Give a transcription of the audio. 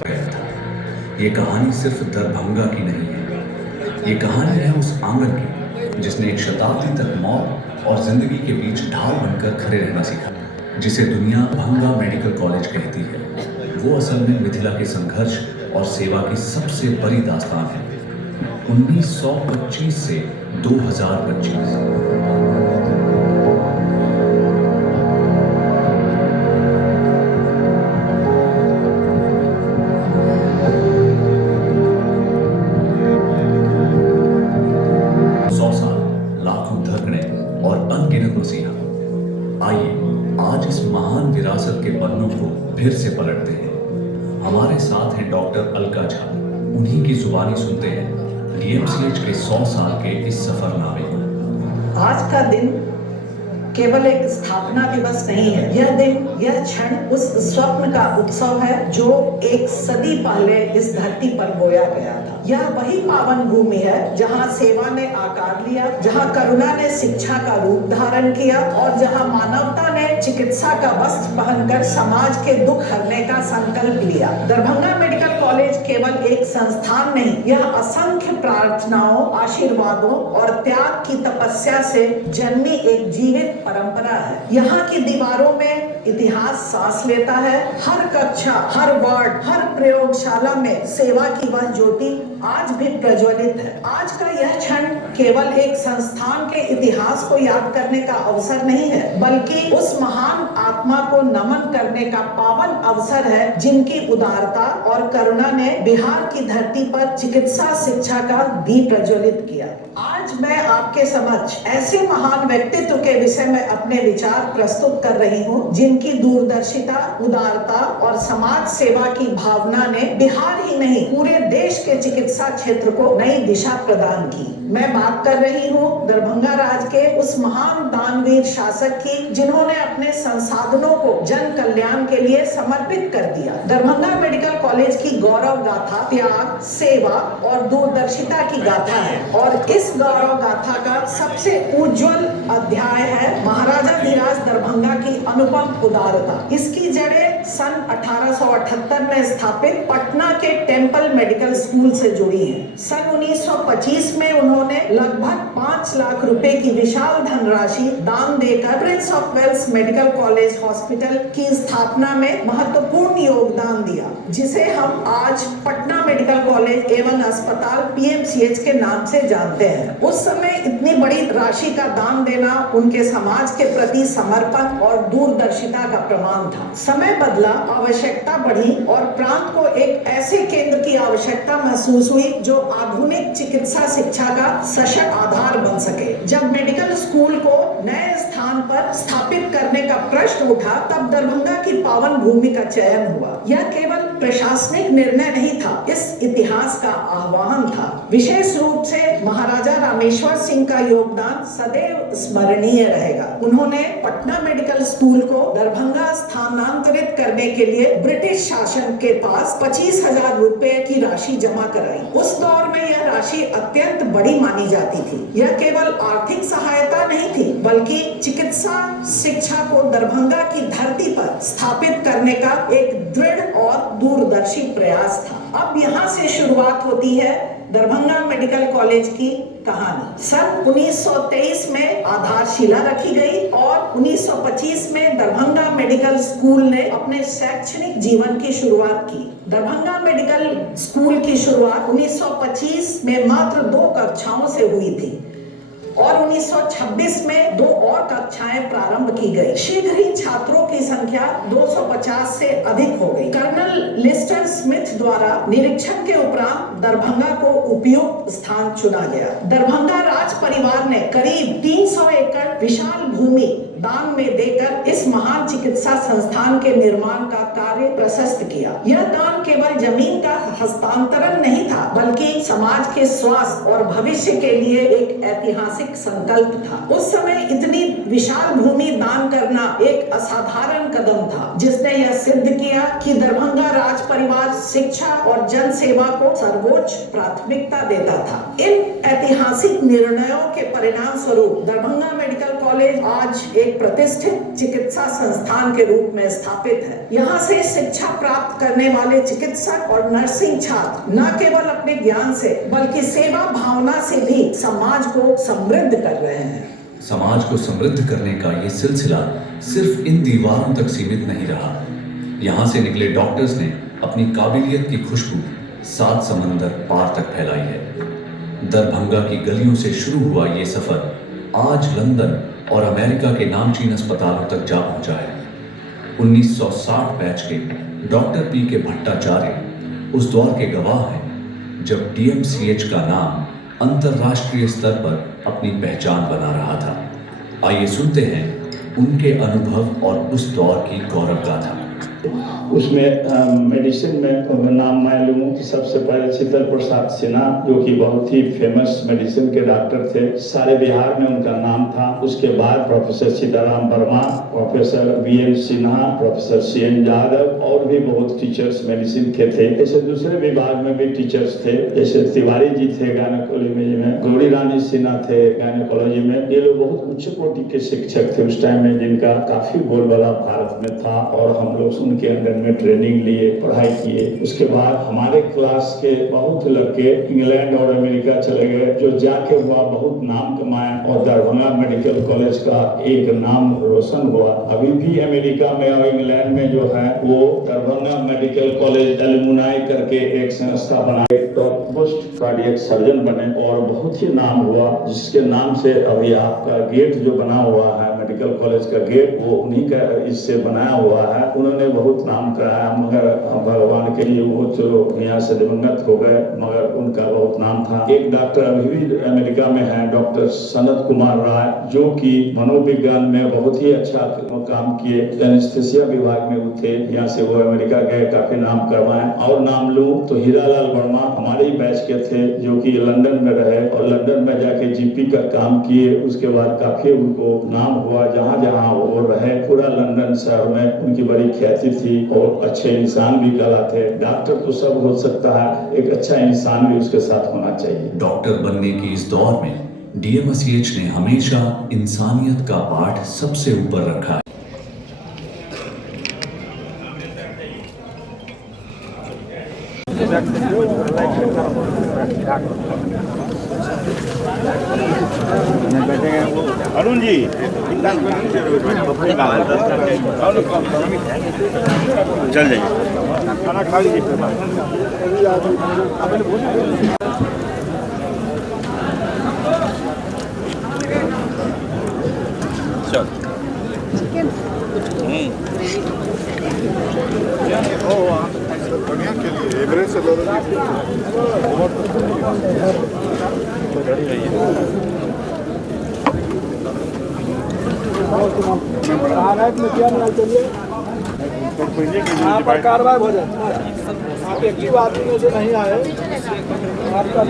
गया था। ये कहानी सिर्फ दरभंगा की नहीं है, ये कहानी है उस आंगन की जिसने एक शताब्दी तक मौत और जिंदगी के बीच ढाल बनकर खड़े रहना सीखा, जिसे दुनिया भंगा मेडिकल कॉलेज कहती है। वो असल में मिथिला के संघर्ष और सेवा की सबसे बड़ी दास्तान है। 1925 से 2025। और अनगिनत मसीहा। आइए आज इस महान विरासत के पन्नों को फिर से पलटते हैं। हमारे साथ हैं डॉक्टर अलका झा। उन्हीं की जुबानी सुनते हैं डीएमसीएच के 100 साल के इस सफरनामे को। आज का दिन केवल एक स्थापना दिवस नहीं है, यह दिन, यह क्षण उस स्वप्न का उत्सव है जो एक सदी पहले इस धरती पर बोया गया था। यह वही पावन भूमि है जहां सेवा ने आकार लिया, जहां करुणा ने शिक्षा का रूप धारण किया और जहां मानवता ने चिकित्सा का वस्त्र पहनकर समाज के दुख हरने का संकल्प लिया। दरभंगा मेडिकल कॉलेज केवल एक संस्थान नहीं, यह असंख्य प्रार्थनाओं, आशीर्वादों और त्याग की तपस्या से जन्मी एक जीवित परंपरा है। यहाँ की दीवारों में इतिहास सांस लेता है। हर कक्षा, हर वार्ड, हर प्रयोगशाला में सेवा की वह ज्योति आज भी प्रज्वलित है। आज का यह क्षण केवल एक संस्थान के इतिहास को याद करने का अवसर नहीं है, बल्कि उस महान आत्मा को नमन करने का पावन अवसर है जिनकी उदारता और करुणा ने बिहार की धरती पर चिकित्सा शिक्षा का दीप प्रज्वलित किया। आज मैं आपके समक्ष ऐसे महान व्यक्तित्व के विषय में अपने विचार प्रस्तुत कर रही हूँ जिनकी दूरदर्शिता, उदारता और समाज सेवा की भावना ने बिहार ही नहीं पूरे देश के चिकित्सा क्षेत्र को नई दिशा प्रदान की। मैं बात कर रही हूँ दरभंगा राज के उस महान दानवीर शासक की जिन्होंने अपने संसाधनों को जन कल्याण के लिए समर्पित कर दिया। दरभंगा मेडिकल कॉलेज की गौरव गाथा त्याग, सेवा और दूरदर्शिता की गाथा है और इस गौरव गाथा का सबसे उज्जवल अध्याय है महाराजा धीराज दरभंगा की अनुपम उदारता। इसकी जड़ें सन 1878 में स्थापित पटना के टेम्पल मेडिकल स्कूल से जुड़ी हैं। सन 1925 में उन्होंने लगभग 5 लाख रुपए की विशाल धनराशि दान देकर prince of Wales medical college hospital की स्थापना में महत्वपूर्ण योगदान दिया, जिसे हम आज पटना मेडिकल कॉलेज एवं अस्पताल पीएमसीएच के नाम से जानते हैं। उस समय इतनी बड़ी राशि का दान देना उनके समाज के प्रति समर्पण और दूरदर्शिता का प्रमाण था। समय बदला, आवश्यकता बढ़ी और प्रांत को एक ऐसे केंद्र की आवश्यकता महसूस हुई जो आधुनिक चिकित्सा शिक्षा का सशक्त आधार बन सके। जब मेडिकल स्कूल को नए स्थान पर स्थापित करने का प्रश्न उठा, तब दरभंगा की पावन भूमि का चयन हुआ। यह केवल प्रशासनिक निर्णय नहीं था, इस इतिहास का आह्वान था। विशेष रूप से महाराजा रामेश्वर सिंह का योगदान सदैव स्मरणीय रहेगा। उन्होंने पटना मेडिकल स्कूल को दरभंगा स्थानांतरित करने के लिए ब्रिटिश शासन के पास 25,000 रुपए की राशि जमा कराई। उस दौर में यह राशि अत्यंत बड़ी मानी जाती थी। यह केवल आर्थिक सहायता नहीं थी, बल्कि चिकित्सा शिक्षा को दरभंगा की धरती पर स्थापित करने का एक दृढ़ और दूरदर्शी प्रयास था। अब यहाँ से शुरुआत होती है दरभंगा मेडिकल कॉलेज की कहानी। सन 1923 में आधारशिला रखी गई और 1925 में दरभंगा मेडिकल स्कूल ने अपने शैक्षणिक जीवन की शुरुआत की। दरभंगा मेडिकल स्कूल की शुरुआत 1925 में मात्र 2 कक्षाओं से हुई थी और 1926 में 2 और कक्षाएं प्रारंभ की गई। शीघ्र ही छात्रों की संख्या 250 से अधिक हो गई। कर्नल लिस्टर स्मिथ द्वारा निरीक्षण के उपरांत दरभंगा को उपयुक्त स्थान चुना गया। दरभंगा राज परिवार ने करीब 300 एकड़ विशाल भूमि दान में देकर इस महान चिकित्सा संस्थान के निर्माण का कार्य प्रशस्त किया। यह दान केवल जमीन का हस्तांतरण नहीं था, बल्कि समाज के स्वास्थ्य और भविष्य के लिए एक ऐतिहासिक संकल्प था। उस समय इतनी विशाल भूमि दान करना एक असाधारण कदम था, जिसने यह सिद्ध किया कि दरभंगा राज परिवार शिक्षा और जन सेवा को सर्वोच्च प्राथमिकता देता था। इन ऐतिहासिक निर्णयों के परिणाम स्वरूप दरभंगा मेडिकल कॉलेज आज एक प्रतिष्ठित चिकित्सा संस्थान के रूप में स्थापित है। यहाँ से शिक्षा प्राप्त करने वाले चिकित्सक और नर्सिंग छात्र न केवल अपने ज्ञान से बल्कि सेवा भावना से भी समाज को समृद्ध कर रहे हैं। समाज को समृद्ध करने का ये सिलसिला सिर्फ इन दीवारों तक सीमित नहीं रहा। यहाँ से निकले डॉक्टर्स ने अपनी काबिलियत की खुशबू 7 समंदर पार तक फैलाई है। दरभंगा की गलियों से शुरू हुआ ये सफर आज लंदन और अमेरिका के नामचीन अस्पतालों तक जा पहुंचा है। 1960 बैच के डॉक्टर पी के भट्टाचार्य उस दौर के गवाह हैं जब डीएमसीएच का नाम अंतर्राष्ट्रीय स्तर पर अपनी पहचान बना रहा था। आइए सुनते हैं उनके अनुभव और उस दौर की गौरव गाथा। उसमें मेडिसिन में नाम मैं लूँ कि सबसे पहले शीतल प्रसाद सिन्हा, जो कि बहुत ही फेमस मेडिसिन के डॉक्टर थे, सारे बिहार में उनका नाम था। उसके बाद professor Sitaram Varma, professor VN Sinha, professor CN Yadav और भी बहुत टीचर्स मेडिसिन के थे। ऐसे दूसरे विभाग में भी टीचर्स थे, जैसे तिवारी जी थे गायनेकोलॉजी में, गौरी रानी सिन्हा थे गायनेकोलॉजी में। ये लोग बहुत उच्च कोटि के शिक्षक थे उस टाइम में, जिनका काफी बोलबाला भारत में था और हम लोग उनके अंदर में ट्रेनिंग लिए, पढ़ाई किए। उसके बाद हमारे क्लास के बहुत लड़के इंग्लैंड और अमेरिका चले गए, जो जाके हुआ बहुत नाम कमाया और दरभंगा मेडिकल कॉलेज का एक नाम रोशन हुआ। अभी भी अमेरिका में और इंग्लैंड में जो है वो दरभंगा मेडिकल कॉलेज एलुमनाई करके एक संस्था बनाए, टॉप मोस्ट कार्डियक सर्जन बने और बहुत ही नाम हुआ, जिसके नाम से अभी आपका गेट जो बना हुआ है मेडिकल कॉलेज का गेट, वो उन्हीं का इससे बनाया हुआ है। उन्होंने बहुत नाम कराया, मगर भगवान के लिए वो चलो यहाँ से दिवंगत हो गए, मगर उनका बहुत नाम था। एक डॉक्टर अभी भी अमेरिका में है, डॉक्टर सनत कुमार राय, जो कि मनोविज्ञान में बहुत ही अच्छा काम किए, एनेस्थेसिया विभाग में वो थे। यहाँ से वो अमेरिका गए, काफी नाम करवाए। और नाम लूं तो हीरालाल वर्मा हमारे ही बैच के थे, जो कि लंदन में रहे और लंदन में जाके जीपी का काम किए। उसके बाद काफी उनको नाम हुआ, जहाँ जहाँ वो रहे पूरा लंदन शहर में उनकी बड़ी ख्याति थी और अच्छे इंसान भी कहलाते। डॉक्टर तो सब हो सकता है, एक अच्छा इंसान भी उसके साथ होना चाहिए। डॉक्टर बनने की इस दौर में डीएमसीएच ने हमेशा इंसानियत का पाठ सबसे ऊपर रखा है। अरुण जी चल जाइए, खाना खा लीजिए। चल बढ़िया के लिए एवरेज से में क्या मिलना चाहिए पर कार्रवाई हो जाए। आप एक ही आदमी से नहीं आए, आपका